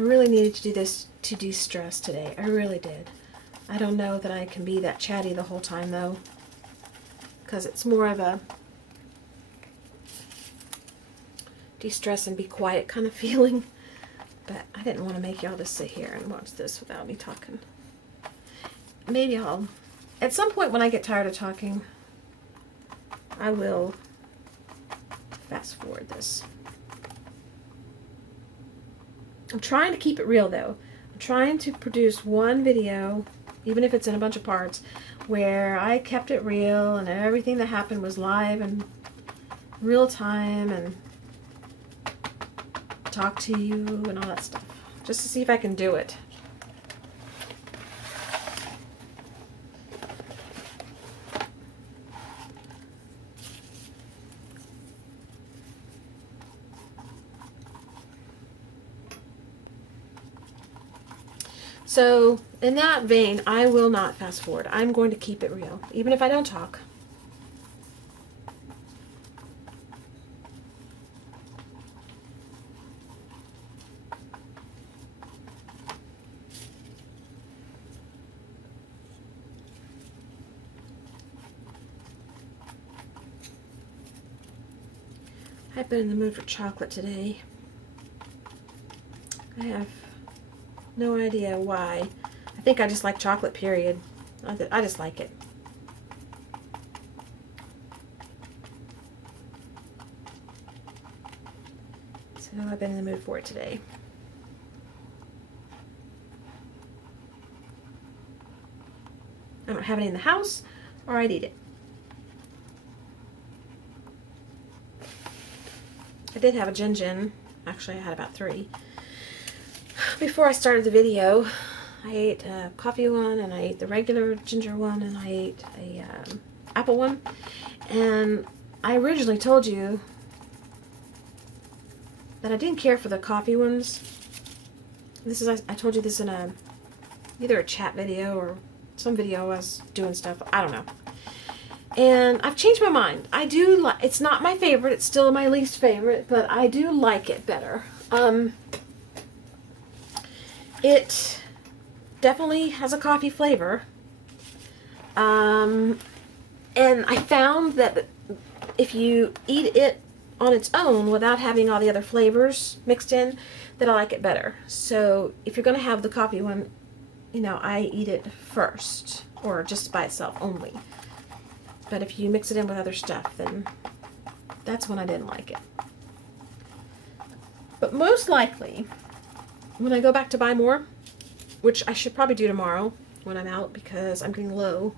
I really needed to do this to de-stress today. I really did. I don't know that I can be that chatty the whole time though, because it's more of a de-stress and be quiet kind of feeling. But I didn't want to make y'all just sit here and watch this without me talking. Maybe I'll, at some point when I get tired of talking, I will fast forward this. I'm trying to keep it real though. I'm trying to produce one video, even if it's in a bunch of parts, where I kept it real and everything that happened was live and real time and talk to you and all that stuff. Just to see if I can do it. So, in that vein, I will not fast forward. I'm going to keep it real, even if I don't talk. I've been in the mood for chocolate today. I have no idea why. I think I just like chocolate, period. I just like it. So I've been in the mood for it today. I don't have any in the house, or I'd eat it. I did have a gin. Actually, I had about 3. Before I started the video, I ate a coffee one, and I ate the regular ginger one, and I ate a apple one. And I originally told you that I didn't care for the coffee ones. This is, I told you this in either a chat video or some video I was doing stuff. I don't know. And I've changed my mind. I do like, it's not my favorite, it's still my least favorite, but I do like it better. It definitely has a coffee flavor. And I found that if you eat it on its own without having all the other flavors mixed in, that I like it better. So if you're going to have the coffee one, you know, I eat it first, or just by itself only. But if you mix it in with other stuff, then that's when I didn't like it. But most likely, when I go back to buy more, which I should probably do tomorrow when I'm out because I'm getting low,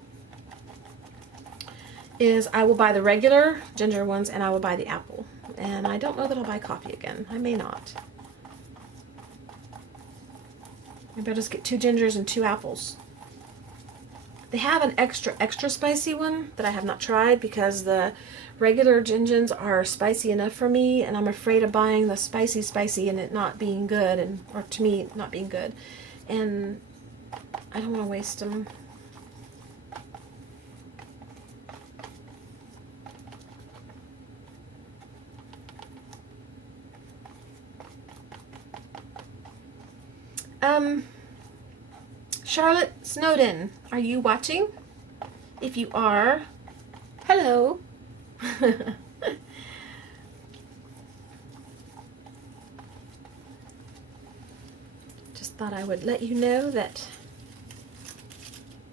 is I will buy the regular ginger ones and I will buy the apple. And I don't know that I'll buy coffee again. I may not. Maybe I'll just get 2 gingers and 2 apples. They have an extra spicy one that I have not tried because the regular gingers are spicy enough for me, and I'm afraid of buying the spicy and it not being good, and or to me not being good, and I don't want to waste them. Charlotte Snowden, are you watching? If you are, hello. Just thought I would let you know that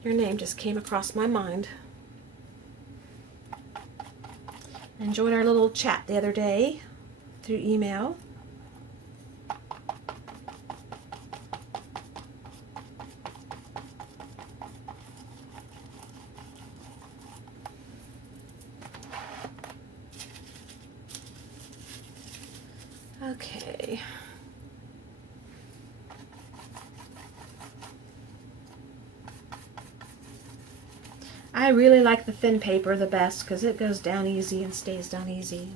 your name just came across my mind. I enjoyed our little chat the other day through email. Okay. I really like the thin paper the best because it goes down easy and stays down easy.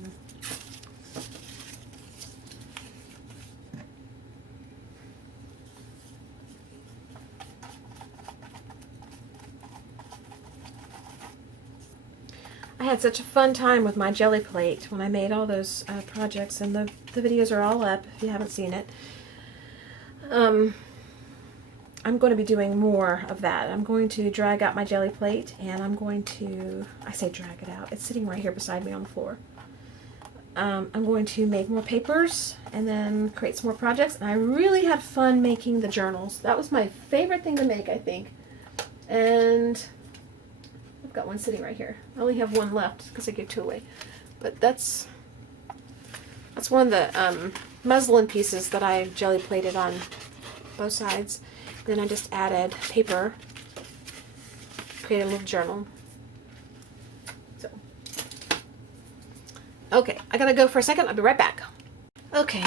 I had such a fun time with my jelly plate when I made all those projects, and the videos are all up if you haven't seen it. I'm going to be doing more of that. I'm going to drag out my jelly plate, and I'm going to, I say drag it out, it's sitting right here beside me on the floor. I'm going to make more papers and then create some more projects. And I really had fun making the journals. That was my favorite thing to make, I think. And I've got one sitting right here. I only have one left because I gave two away. But that's one of the muslin pieces that I jelly plated on both sides. Then I just added paper, created a little journal. So, okay, I gotta go for a second. I'll be right back. Okay.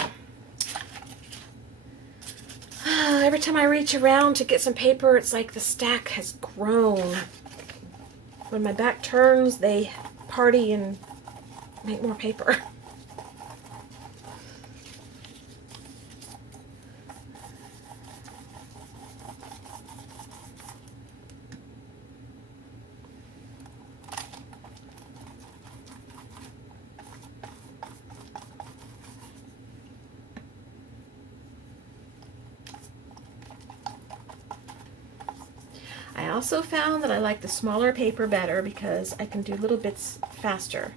Every time I reach around to get some paper, it's like the stack has grown. When my back turns, they party and make more paper. I also found that I like the smaller paper better because I can do little bits faster.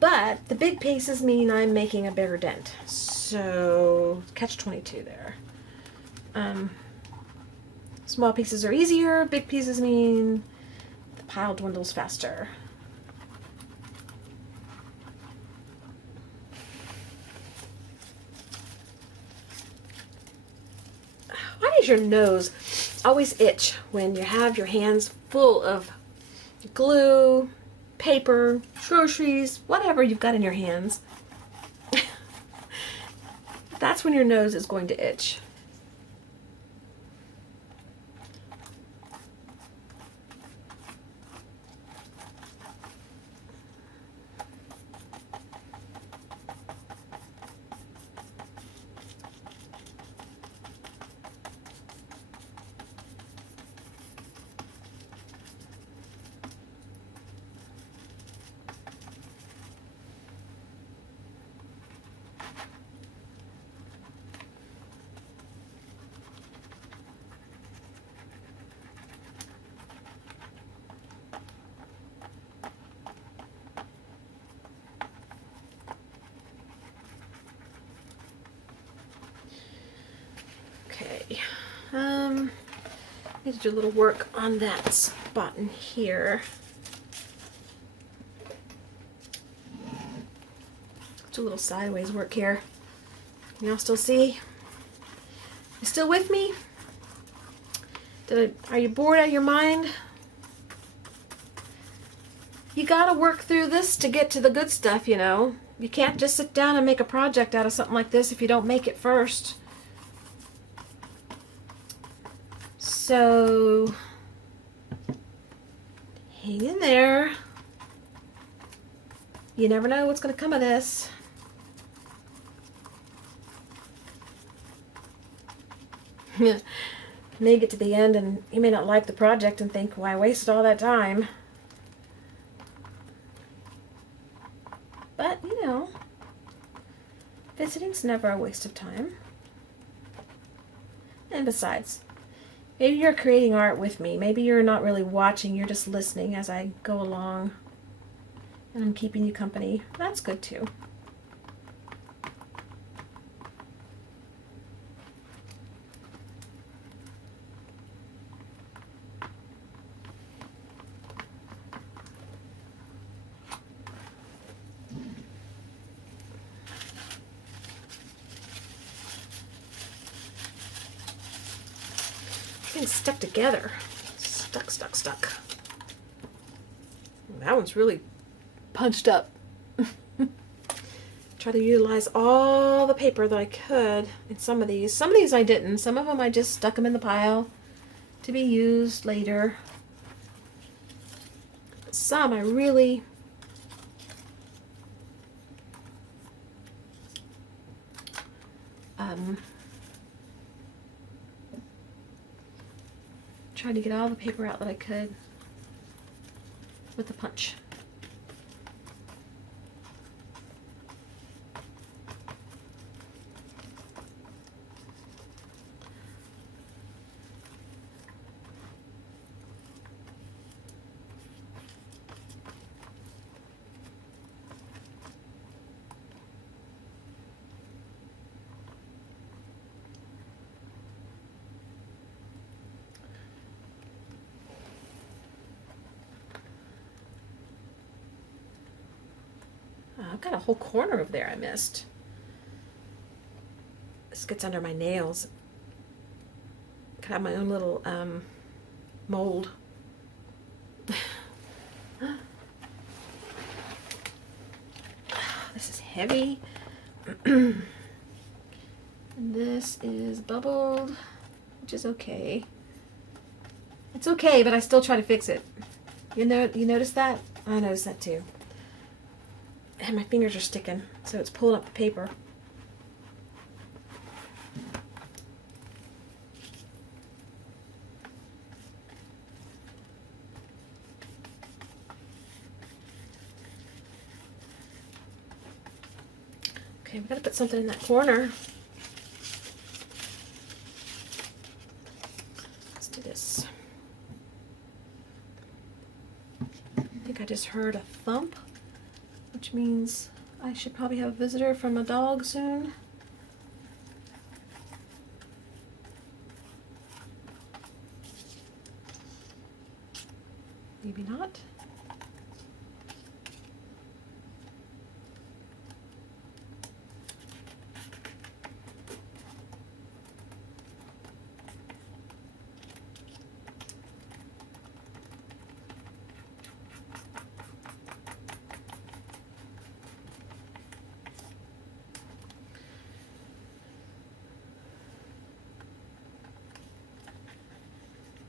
But the big pieces mean I'm making a bigger dent. So, catch-22 there. Small pieces are easier, big pieces mean the pile dwindles faster. Why does your nose always itch when you have your hands full of glue, paper, groceries, whatever you've got in your hands? That's when your nose is going to itch. Okay, need to do a little work on that spot in here. Do a little sideways work here. Y'all still see? You still with me? Are you bored out of your mind? You gotta work through this to get to the good stuff, you know. You can't just sit down and make a project out of something like this if you don't make it first. So, hang in there. You never know what's going to come of this. May get to the end and you may not like the project and think, well, I wasted all that time. But, you know, visiting's never a waste of time. And besides, maybe you're creating art with me. Maybe you're not really watching, you're just listening as I go along. And I'm keeping you company. That's good too. Getting stuck together. Stuck. That one's really punched up. Try to utilize all the paper that I could in some of these. Some of these I didn't. Some of them I just stuck them in the pile to be used later. But some I really tried to get all the paper out that I could with the punch. I've got a whole corner over there I missed. This gets under my nails. I could have my own little mold. This is heavy. And this is bubbled, which is okay. It's okay, but I still try to fix it. You notice that? I noticed that too. And my fingers are sticking, so it's pulling up the paper. Okay, we've got to put something in that corner. Let's do this. I think I just heard a thump, which means I should probably have a visitor from a dog soon. Maybe not.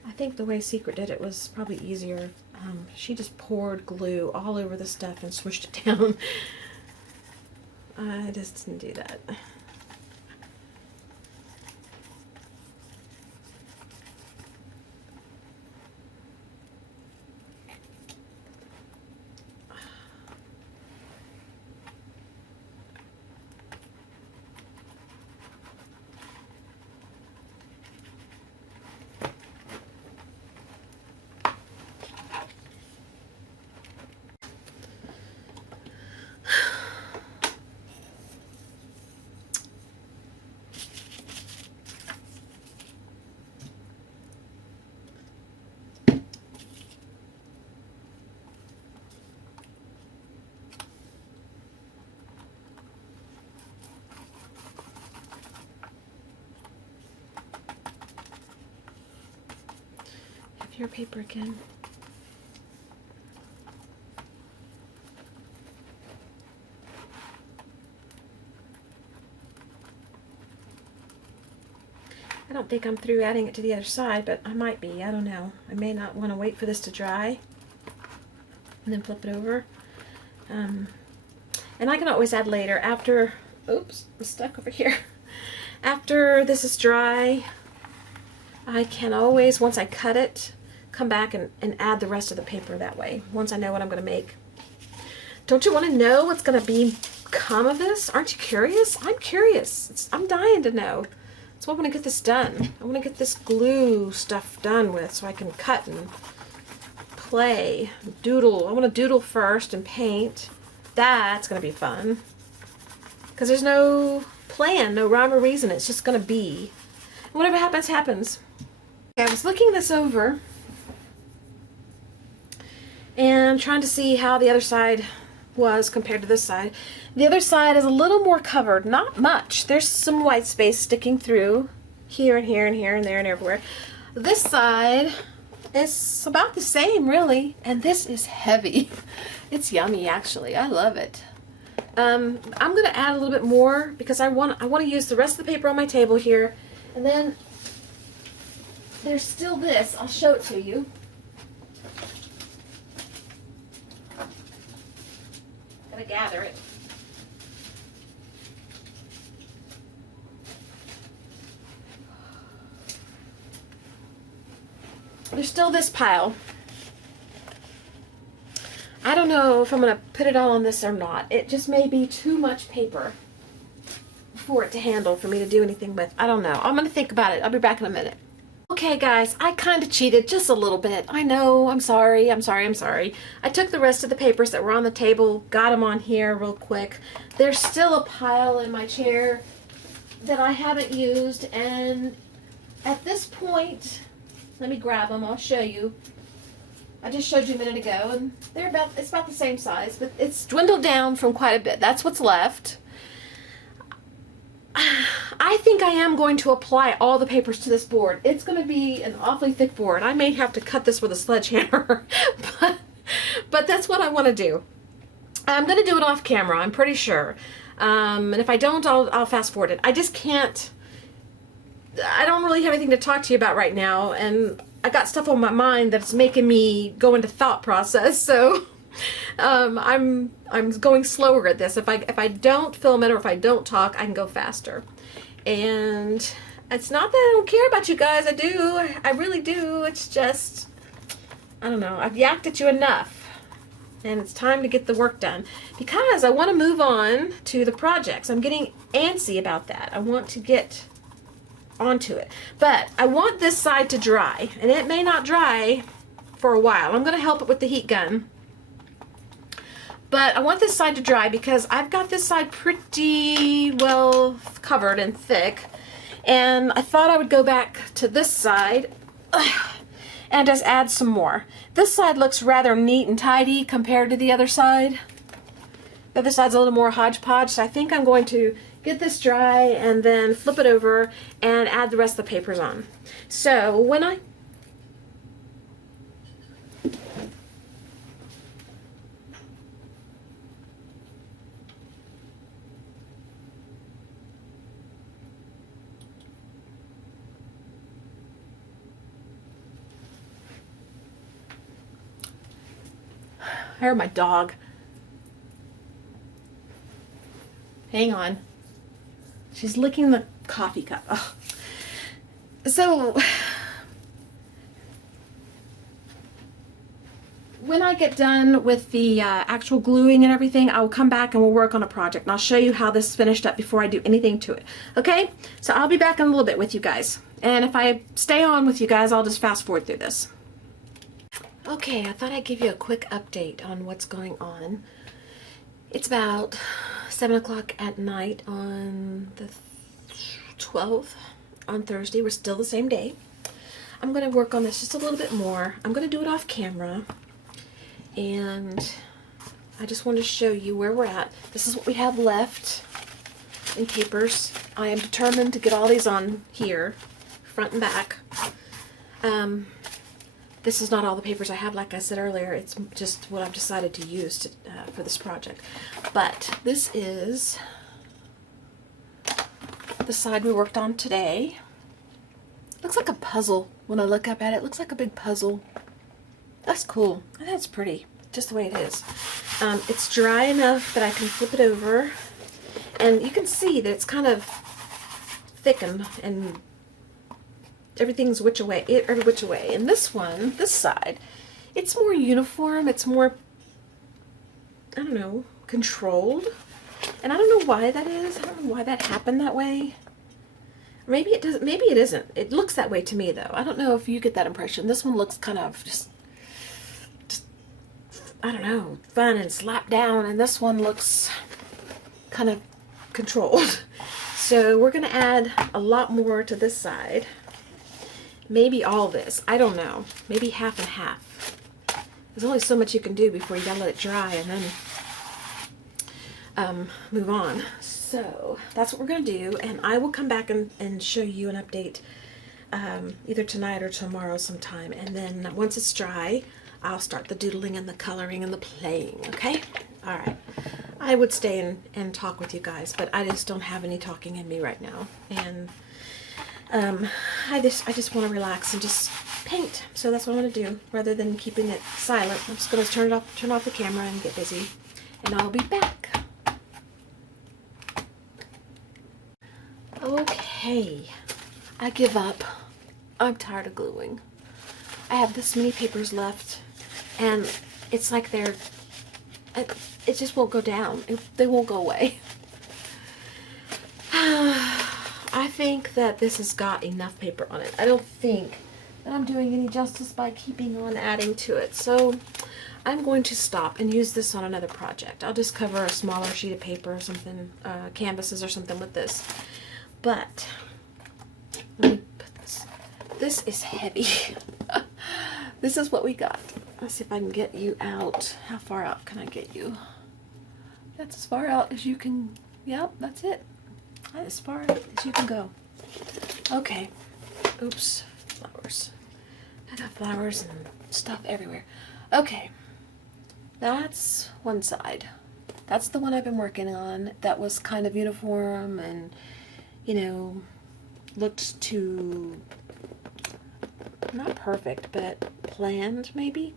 I think the way Secret did it was probably easier. She just poured glue all over the stuff and swished it down. I just didn't do that. Your paper again. I don't think I'm through adding it to the other side, but I might be. I don't know. I may not want to wait for this to dry and then flip it over. And I can always add later after, oops, I'm stuck over here. After this is dry, I can always, once I cut it, come back and add the rest of the paper that way, once I know what I'm going to make. Don't you want to know what's going to become of this? Aren't you curious? I'm curious. I'm dying to know. So I want to get this done. I want to get this glue stuff done with so I can cut and play, doodle. I want to doodle first and paint. That's going to be fun. Because there's no plan, no rhyme or reason. It's just going to be. And whatever happens, happens. I was looking this over and I'm trying to see how the other side was compared to this side. The other side is a little more covered, not much. There's some white space sticking through here and here and here and there and everywhere. This side is about the same, really, and this is heavy. It's yummy, actually. I love it. I'm going to add a little bit more because I want to use the rest of the paper on my table here, and then there's still this. I'll show it to you. Gotta gather it. There's still this pile. I don't know if I'm gonna put it all on this or not. It just may be too much paper for it to handle for me to do anything with. I don't know. I'm gonna think about it. I'll be back in a minute. Okay guys, I kind of cheated just a little bit. I know, I'm sorry. I took the rest of the papers that were on the table, got them on here real quick. There's still a pile in my chair that I haven't used, and at this point, let me grab them, I'll show you. I just showed you a minute ago, and it's about the same size, but it's dwindled down from quite a bit. That's what's left. I think I am going to apply all the papers to this board. It's going to be an awfully thick board. I may have to cut this with a sledgehammer, but that's what I want to do. I'm going to do it off camera, I'm pretty sure. And if I don't, I'll fast forward it. I just can't. I don't really have anything to talk to you about right now, and I got stuff on my mind that's making me go into thought process. So I'm going slower at this. If I don't film it or if I don't talk, I can go faster. And it's not that I don't care about you guys. I do. I really do. It's just, I don't know. I've yacked at you enough. And it's time to get the work done because I want to move on to the projects. I'm getting antsy about that. I want to get onto it. But I want this side to dry, and it may not dry for a while. I'm going to help it with the heat gun. But I want this side to dry because I've got this side pretty well covered and thick. And I thought I would go back to this side and just add some more. This side looks rather neat and tidy compared to the other side. The other side's a little more hodgepodge, so I think I'm going to get this dry and then flip it over and add the rest of the papers on. So when I heard my dog. Hang on. She's licking the coffee cup. Ugh. So, when I get done with the actual gluing and everything, I'll come back and we'll work on a project. And I'll show you how this is finished up before I do anything to it. Okay? So I'll be back in a little bit with you guys. And if I stay on with you guys, I'll just fast forward through this. Okay, I thought I'd give you a quick update on what's going on. It's about 7 o'clock at night on the 12th, on Thursday. We're still the same day. I'm going to work on this just a little bit more. I'm going to do it off camera. And I just want to show you where we're at. This is what we have left in papers. I am determined to get all these on here, front and back. This is not all the papers I have, like I said earlier. It's just what I've decided to use to, for this project. But this is the side we worked on today. Looks like a puzzle when I look up at it. It looks like a big puzzle. That's cool. I think it's pretty, just the way it is. It's dry enough that I can flip it over. And you can see that it's kind of thickened and everything's every which way. And this one, this side, it's more uniform. It's more, I don't know, controlled. And I don't know why that is. I don't know why that happened that way. Maybe it doesn't. Maybe it isn't. It looks that way to me, though. I don't know if you get that impression. This one looks kind of just I don't know, fun and slapped down. And this one looks kind of controlled. So we're going to add a lot more to this side. Maybe all this. I don't know. Maybe half and half. There's only so much you can do before you gotta let it dry and then move on. So that's what we're gonna do, and I will come back and show you an update either tonight or tomorrow sometime. And then once it's dry, I'll start the doodling and the coloring and the playing. Okay? All right. I would stay and talk with you guys, but I just don't have any talking in me right now, and I just want to relax and just paint. So that's what I'm going to do. Rather than keeping it silent, I'm just going to turn off the camera and get busy. And I'll be back. Okay. I give up. I'm tired of gluing. I have this many papers left. And it's like it just won't go down. They won't go away. I think that this has got enough paper on it. I don't think that I'm doing any justice by keeping on adding to it. So I'm going to stop and use this on another project. I'll just cover a smaller sheet of paper or something, canvases or something with this. But let me put this. This is heavy. This is what we got. Let's see if I can get you out. How far out can I get you? That's as far out as you can. Yep, that's it. As far as you can go. Okay. Oops. Flowers. I got flowers and stuff everywhere. Okay. That's one side. That's the one I've been working on. That was kind of uniform and, you know, looked to, not perfect, but planned maybe.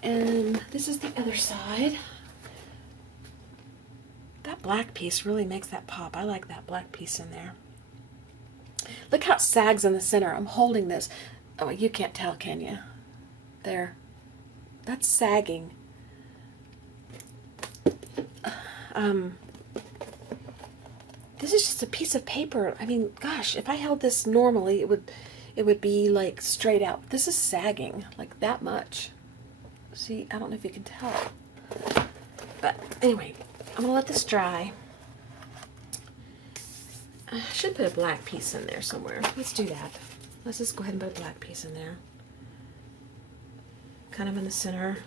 And this is the other side. That black piece really makes that pop. I like that black piece in there. Look how it sags in the center. I'm holding this. Oh, you can't tell, can you? There. That's sagging. This is just a piece of paper. I mean, gosh, if I held this normally, it would be like straight out. This is sagging like that much. See, I don't know if you can tell. But anyway, I'm gonna let this dry. I should put a black piece in there somewhere. Let's do that. Let's just go ahead and put a black piece in there. Kind of in the center.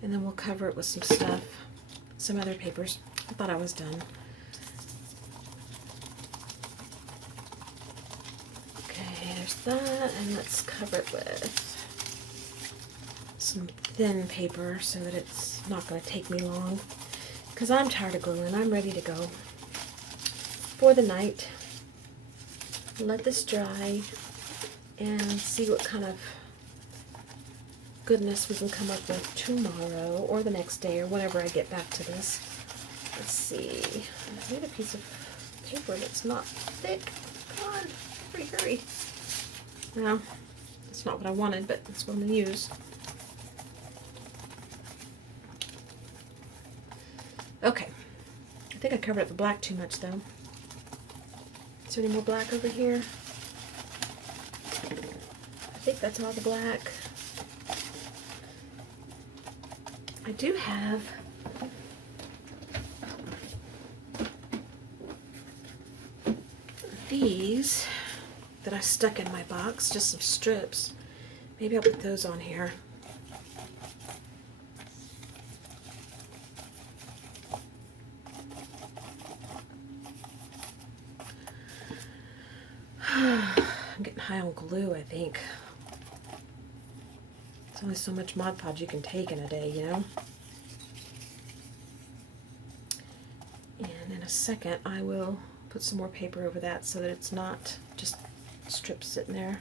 And then we'll cover it with some stuff, some other papers. I thought I was done. Okay, there's that, and let's cover it with some thin paper so that it's not going to take me long. Because I'm tired of gluing. I'm ready to go for the night. Let this dry and see what kind of goodness we can come up with tomorrow or the next day or whenever I get back to this. Let's see. I need a piece of paper that's not thick. Come on, hurry, hurry. No, that's not what I wanted, but that's what I'm going to use. Okay. I think I covered up the black too much though. Is there any more black over here? I think that's all the black. I do have these that I stuck in my box, just some strips. Maybe I'll put those on here. I'm getting high on glue, I think. There's only so much Mod Podge you can take in a day, you know? And in a second, I will put some more paper over that so that it's not just strips sitting there.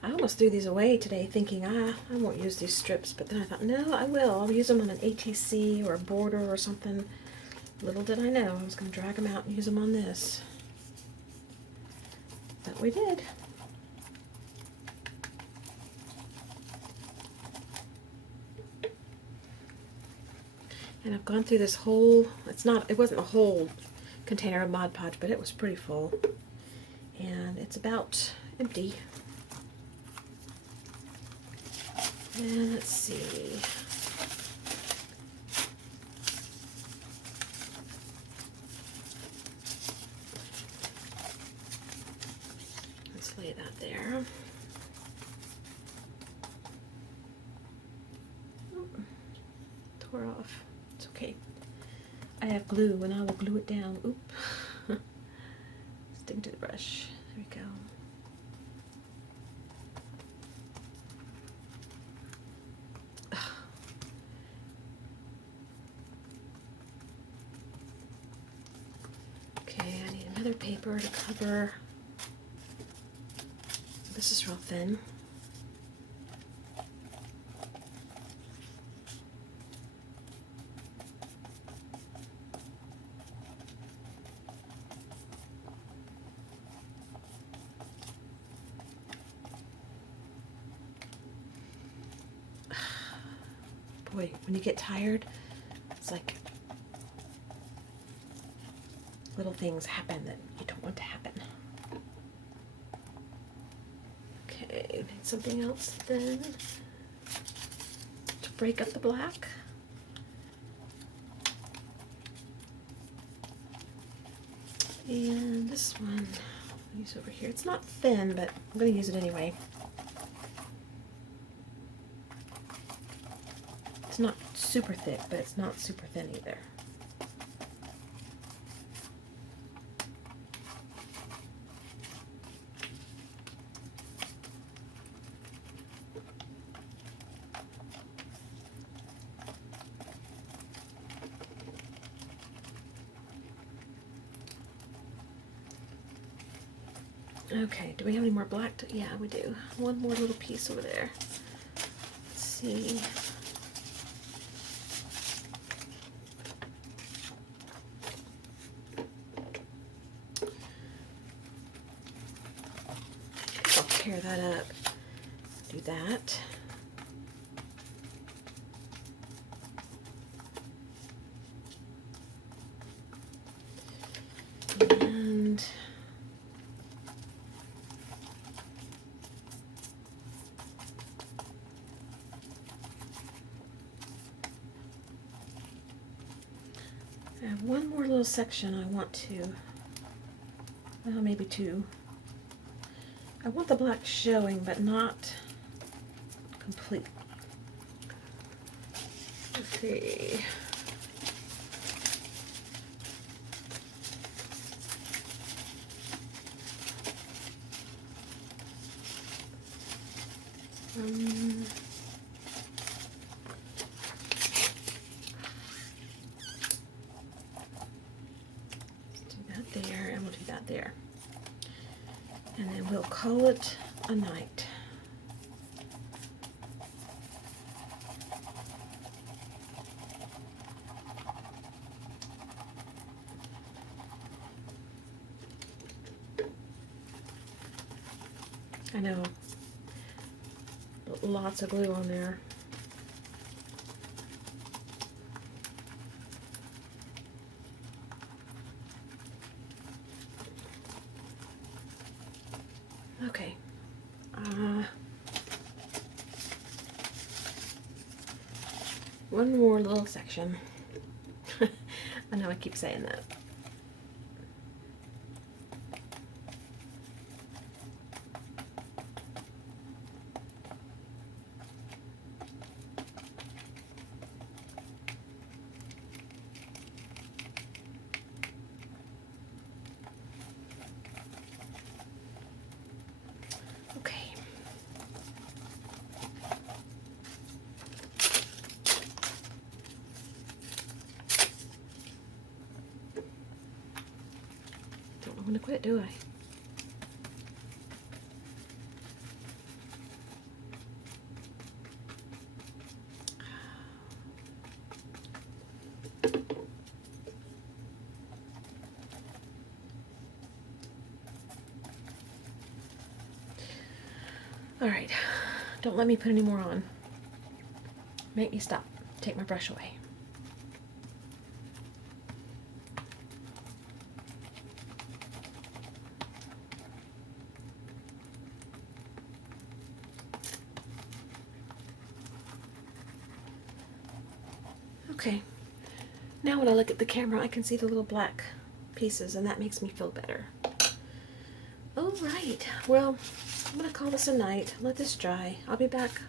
I almost threw these away today thinking, I won't use these strips, but then I thought, no, I will. I'll use them on an ATC or a border or something. Little did I know I was going to drag them out and use them on this. But we did. And I've gone through this whole, it wasn't a whole container of Mod Podge, but it was pretty full. And it's about empty. And let's see. Let's lay that there. Tore off. It's okay. I have glue and I will glue it down. Oop. Stick to the brush. There we go. Okay, I need another paper to cover. This is real thin. Boy, when you get tired, it's like little things happen that you don't want to happen. Okay. need something else then to break up the black. And this one I'll use over here. It's not thin, but I'm going to use it anyway. It's not super thick, but it's not super thin either. Okay, do we have any more black? Yeah, we do. One more little piece over there. Let's see. I'll tear that up. Do that. And I have one more little section I want to, well, maybe two. I want the black showing, but not complete. Let's see. There, and we'll do that there. And then we'll call it a night. I know, lots of glue on there. Okay. One more little section. I know I keep saying that. Don't want to quit, do I? All right, don't let me put any more on. Make me stop. Take my brush away. Okay, now when I look at the camera, I can see the little black pieces, and that makes me feel better. All right, well, I'm gonna call this a night. Let this dry. I'll be back,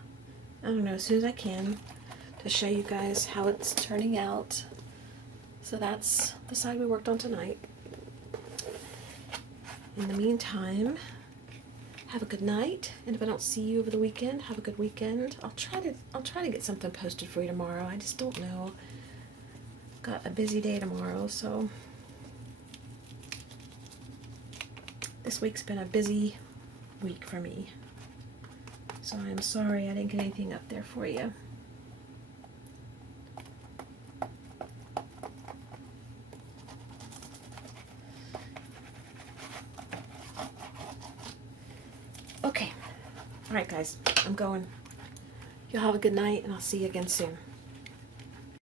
I don't know, as soon as I can to show you guys how it's turning out. So that's the side we worked on tonight. In the meantime, have a good night, and if I don't see you over the weekend, have a good weekend. I'll try to get something posted for you tomorrow. I just don't know. Got a busy day tomorrow, so this week's been a busy week for me. So I'm sorry I didn't get anything up there for you. Okay. All right, guys, I'm going. Y'all have a good night, and I'll see you again soon.